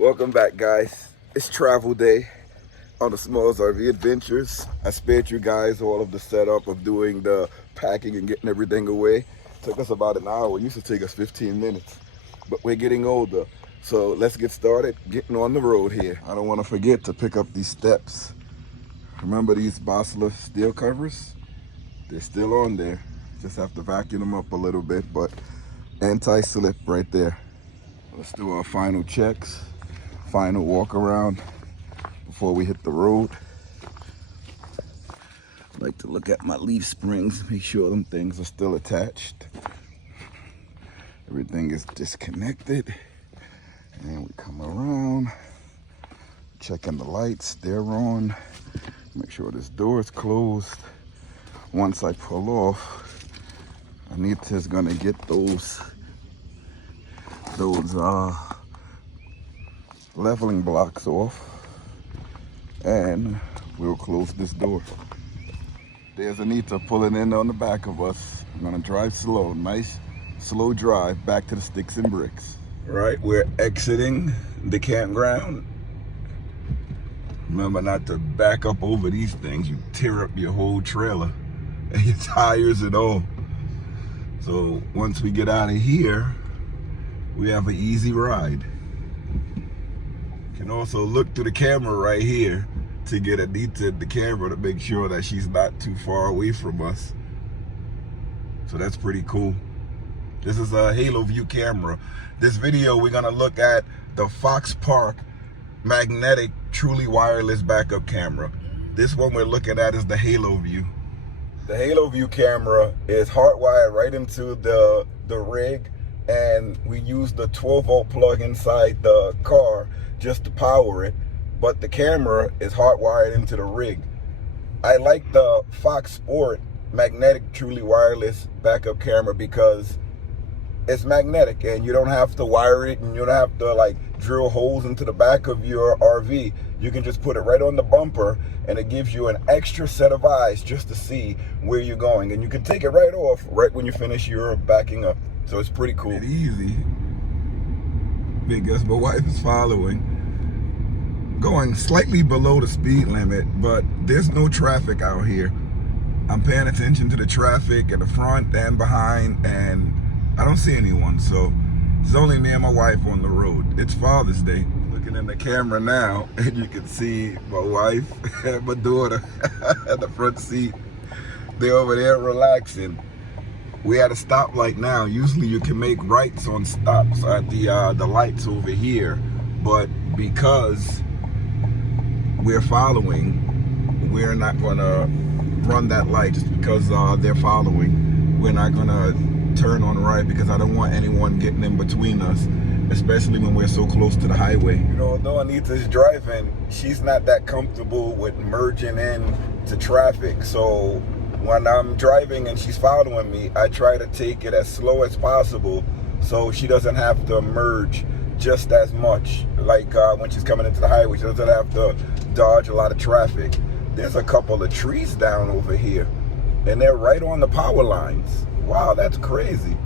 Welcome back, guys. It's travel day on the Smalls RV Adventures. I spared you guys all of the setup of doing the packing and getting everything away. Took us about an hour. It used to take us 15 minutes, but we're getting older. So let's get started getting on the road here. I don't want to forget to pick up these steps. Remember these Boslla steel covers? They're still on there. Just have to vacuum them up a little bit, but anti-slip right there. Let's do our final checks, final walk around before we hit the road. I like to look at my leaf springs, make sure them things are still attached. Everything is disconnected. And we come around, checking the lights, they're on. Make sure this door is closed. Once I pull off, Anita's gonna get those leveling blocks off, and we'll close this door. There's Anita pulling in on the back of us. I'm gonna drive slow, nice slow drive back to the sticks and bricks. Right, we're exiting the campground. Remember not to back up over these things. You tear up your whole trailer and your tires and all. So once we get out of here, we have an easy ride. You can also look through the camera right here to get Anita in the camera to make sure that she's not too far away from us. So that's pretty cool. This is a Haloview camera. This video, we're gonna look at the FoxPark magnetic, truly wireless backup camera. This one we're looking at is the Haloview. The Haloview camera is hardwired right into the rig, and we use the 12-volt plug inside the car just to power it, but the camera is hardwired into the rig. I like the Fox Sport magnetic, truly wireless backup camera because it's magnetic and you don't have to wire it and you don't have to like drill holes into the back of your RV. You can just put it right on the bumper and it gives you an extra set of eyes just to see where you're going, and you can take it right off right when you finish your backing up. So it's pretty cool. It's easy because my wife is following, going slightly below the speed limit, but there's no traffic out here. I'm paying attention to the traffic in the front and behind, and I don't see anyone, so it's only me and my wife on the road. It's Father's Day. Looking in the camera now, and you can see my wife and my daughter at the front seat. They're over there relaxing. We at a stoplight now. Usually you can make rights on stops at the lights over here, but because we're following, we're not gonna run that light just because they're following. We're not gonna turn on right because I don't want anyone getting in between us, especially when we're so close to the highway. You know, although Anita's driving, she's not that comfortable with merging in to traffic. So when I'm driving and she's following me, I try to take it as slow as possible so she doesn't have to merge just as much. Like when she's coming into the highway, she doesn't have to dodge a lot of traffic. There's a couple of trees down over here, and they're right on the power lines. Wow, that's crazy.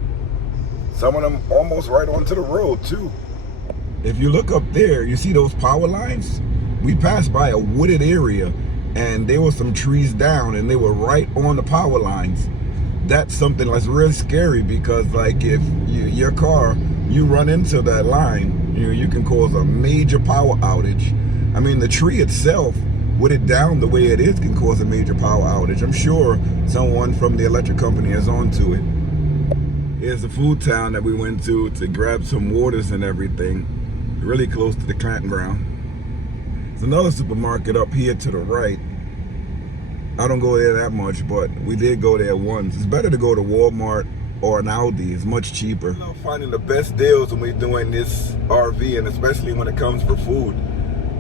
Some of them almost right onto the road too. If you look up there, you see those power lines? We passed by a wooded area and there were some trees down and they were right on the power lines. That's something that's really scary because like if your car, you run into that line, you can cause a major power outage. I mean, the tree itself, with it down the way it is, can cause a major power outage. I'm sure someone from the electric company is onto it. Here's the food town that we went to grab some waters and everything, really close to the campground. There's another supermarket up here to the right. I don't go there that much, but we did go there once. It's better to go to Walmart or an Aldi. It's much cheaper. I love finding the best deals when we're doing this RV, and especially when it comes for food.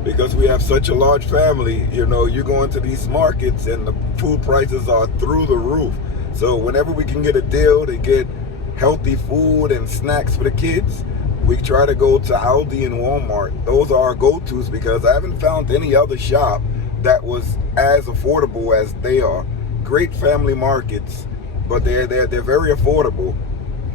Because we have such a large family, you know, you go into these markets and the food prices are through the roof. So whenever we can get a deal to get healthy food and snacks for the kids, we try to go to Aldi and Walmart. Those are our go-tos because I haven't found any other shop that was as affordable as they are. Great family markets, but they're very affordable.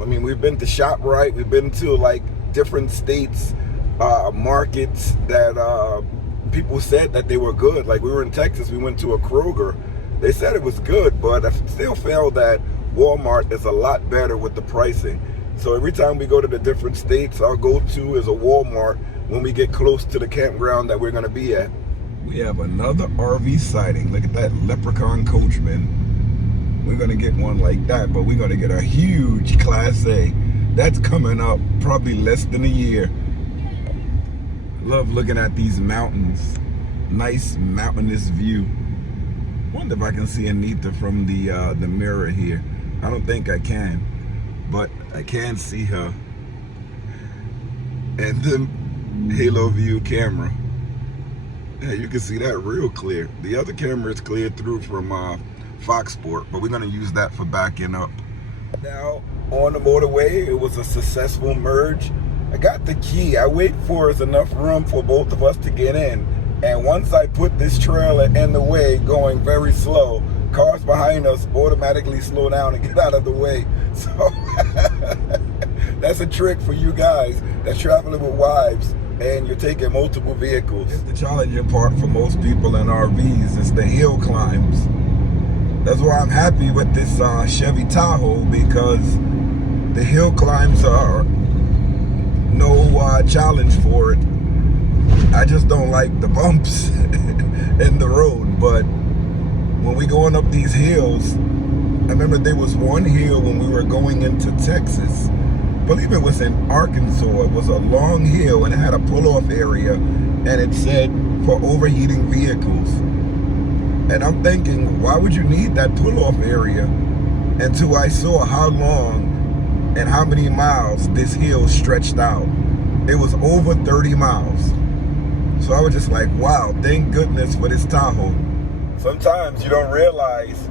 I mean, we've been to ShopRite, we've been to like different states markets that people said that they were good. Like we were in Texas, we went to a Kroger. They said it was good, but I still feel that Walmart is a lot better with the pricing. So every time we go to the different states, our go-to is a Walmart when we get close to the campground that we're going to be at. We have another RV sighting. Look at that leprechaun coachman. We're going to get one like that, but we're going to get a huge Class A. That's coming up probably less than a year. Love looking at these mountains. Nice mountainous view. Wonder if I can see Anita from the mirror here. I don't think I can, but I can see her. And the Haloview camera. Yeah, you can see that real clear. The other camera is clear through from FoxPark, but we're gonna use that for backing up. Now on the motorway, it was a successful merge. I got the key. I wait for there's enough room for both of us to get in. And once I put this trailer in the way, going very slow, cars behind us automatically slow down and get out of the way. So that's a trick for you guys that's traveling with wives and you're taking multiple vehicles. It's the challenging part for most people in RVs. It's the hill climbs. That's why I'm happy with this Chevy Tahoe, because the hill climbs are no challenge for it. I just don't like the bumps in the road, but when we going up these hills, I remember there was one hill when we were going into Texas. I believe it was in Arkansas. It was a long hill and it had a pull-off area, and it said for overheating vehicles. And I'm thinking, why would you need that pull-off area? Until I saw how long and how many miles this hill stretched out. It was over 30 miles. So I was just like, wow, thank goodness for this Tahoe. Sometimes you don't realize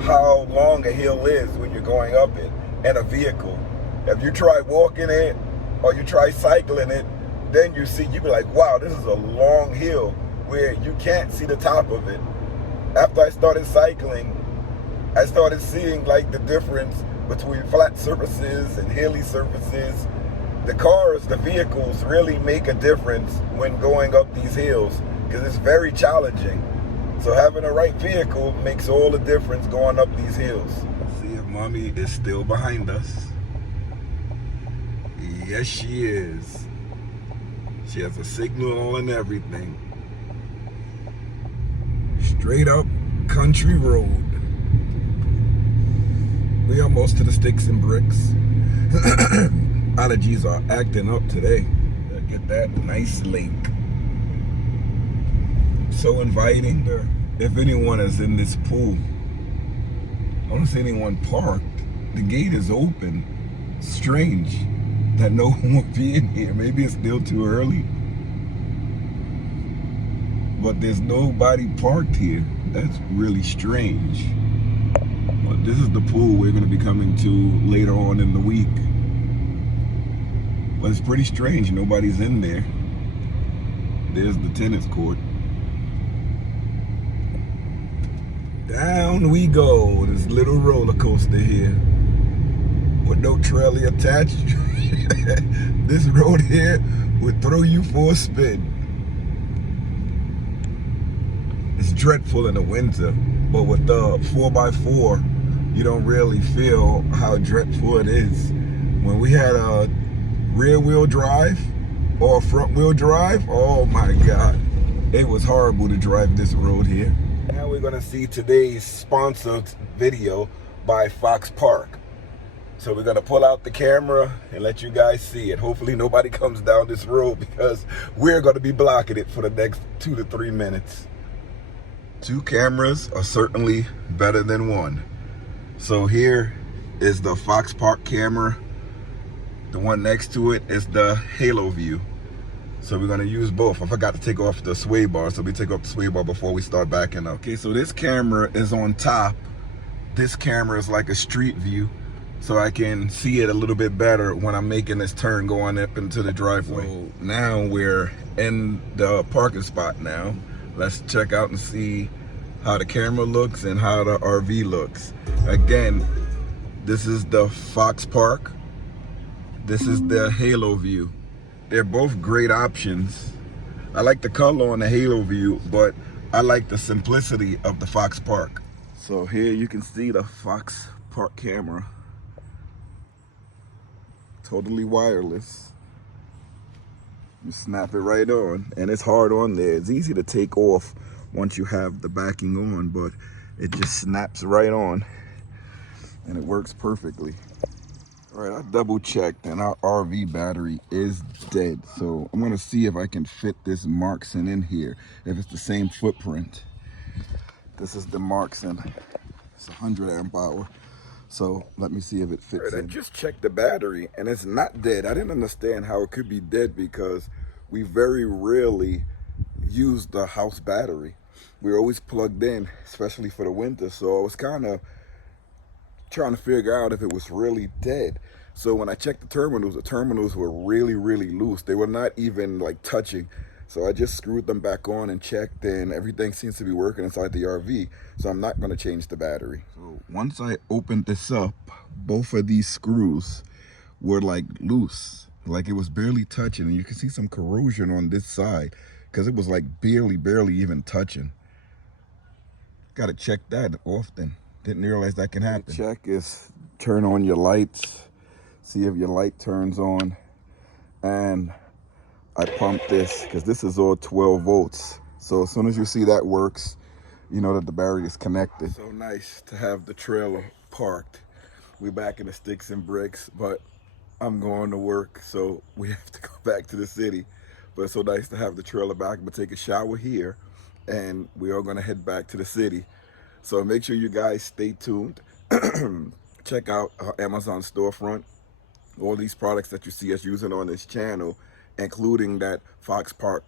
how long a hill is when you're going up it in a vehicle. If you try walking it or you try cycling it, then you be like, wow, this is a long hill where you can't see the top of it. After I started cycling, I started seeing like the difference between flat surfaces and hilly surfaces. The cars, the vehicles really make a difference when going up these hills, because it's very challenging. So having the right vehicle makes all the difference going up these hills. See if mommy is still behind us. Yes, she is. She has a signal and everything. Straight up country road. We almost to the sticks and bricks. Allergies are acting up today. Look at that nice lake. So inviting. If anyone is in this pool, I don't see anyone parked. The gate is open. Strange that no one will be in here. Maybe it's still too early. But there's nobody parked here. That's really strange. But this is the pool we're going to be coming to later on in the week. But it's pretty strange, nobody's in there. There's the tennis court. Down we go, this little roller coaster here. With no trailer attached. This road here would throw you for a spin. It's dreadful in the winter, but with the 4x4, you don't really feel how dreadful it is. When we had a rear wheel drive or front wheel drive, oh my God, it was horrible to drive this road here. Now we're gonna see today's sponsored video by FoxPark. So we're gonna pull out the camera and let you guys see it. Hopefully nobody comes down this road, because we're gonna be blocking it for the next 2 to 3 minutes. 2 cameras are certainly better than one. So here is the FoxPark camera. The one next to it is the Haloview. So we're gonna use both. I forgot to take off the sway bar, so we take off the sway bar before we start backing up. Okay, so this camera is on top. This camera is like a street view, so I can see it a little bit better when I'm making this turn going up into the driveway. So now we're in the parking spot now. Let's check out and see how the camera looks and how the RV looks. Again, this is the FoxPark. This is the Haloview. They're both great options. I like the color on the Haloview, but I like the simplicity of the FoxPark. So here you can see the FoxPark camera. Totally wireless. You snap it right on, and it's hard on there. It's easy to take off once you have the backing on, but it just snaps right on, and it works perfectly. All right, I double checked, and our RV battery is dead. So I'm gonna see if I can fit this Marxon in here, if it's the same footprint. This is the Marxon. It's 100 amp hour. So let me see if it fits in. I just checked the battery, and it's not dead. I didn't understand how it could be dead because we very rarely use the house battery. We're always plugged in, especially for the winter. So I was kind of trying to figure out if it was really dead. So when I checked the terminals were really, really loose. They were not even like touching. So I just screwed them back on and checked, and everything seems to be working inside the RV. So I'm not going to change the battery. So once I opened this up, both of these screws were like loose, like it was barely touching. And you can see some corrosion on this side because it was like barely even touching. Got to check that often. Didn't realize that can happen. Check is turn on your lights, see if your light turns on, and I pumped this because this is all 12 volts. So as soon as you see that works, you know that the battery is connected. So nice to have the trailer parked. We're back in the sticks and bricks, but I'm going to work, so we have to go back to the city. But it's so nice to have the trailer back. I'm gonna take a shower here, and we are gonna head back to the city. So make sure you guys stay tuned. Check out our Amazon storefront. All these products that you see us using on this channel, including that FoxPark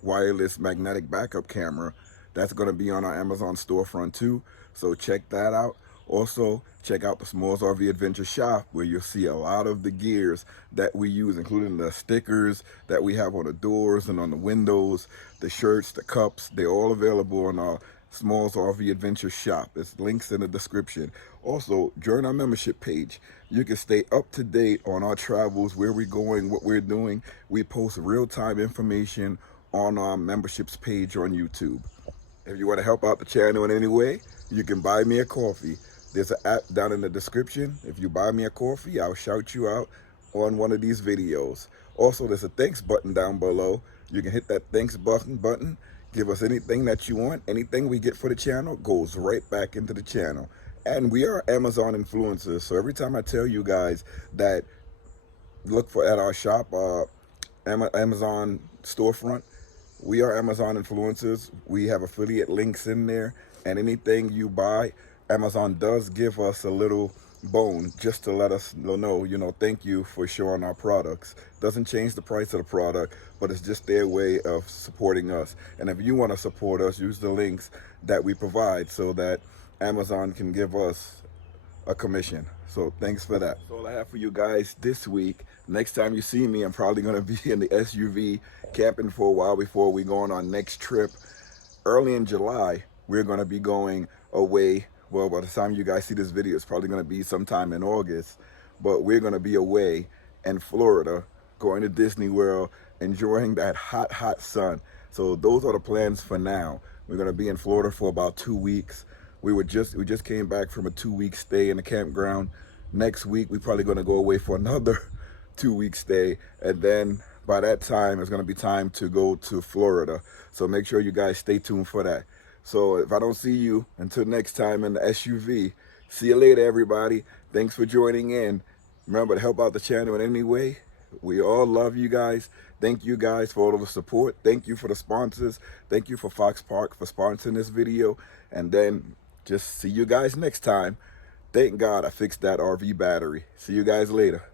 wireless magnetic backup camera, that's going to be on our Amazon storefront too. So check that out. Also, check out the Smalls RV Adventure shop, where you'll see a lot of the gears that we use, including the stickers that we have on the doors and on the windows, the shirts, the cups. They're all available on our Smalls RV Adventure shop. It's links in the description. Also, join our membership page. You can stay up to date on our travels, where we're going, what we're doing. We post real-time information on our memberships page on YouTube. If you want to help out the channel in any way, you can buy me a coffee. There's an app down in the description. If you buy me a coffee, I'll shout you out on one of these videos. Also, there's a thanks button down below. You can hit that thanks button. Give us anything that you want. Anything we get for the channel goes right back into the channel. And we are Amazon influencers. So every time I tell you guys that look for at our shop, Amazon storefront, we are Amazon influencers. We have affiliate links in there. And anything you buy, Amazon does give us a little bone just to let us know, thank you for showing our products. Doesn't change the price of the product, but it's just their way of supporting us. And if you want to support us, use the links that we provide so that Amazon can give us a commission. So thanks for that. That's all I have for you guys this week. Next time you see me, I'm probably going to be in the SUV camping for a while before we go on our next trip. Early in July, we're going to be going away. Well, by the time you guys see this video, it's probably going to be sometime in August. But we're going to be away in Florida, going to Disney World, enjoying that hot sun. So those are the plans for now. We're going to be in Florida for about 2 weeks. We just came back from a 2-week stay in the campground. Next week, we're probably going to go away for another 2-week stay. And then by that time, it's going to be time to go to Florida. So make sure you guys stay tuned for that. So if I don't see you until next time in the SUV, see you later, everybody. Thanks for joining in. Remember to help out the channel in any way. We all love you guys. Thank you guys for all of the support. Thank you for the sponsors. Thank you for FoxPark for sponsoring this video. And then just see you guys next time. Thank God I fixed that RV battery. See you guys later.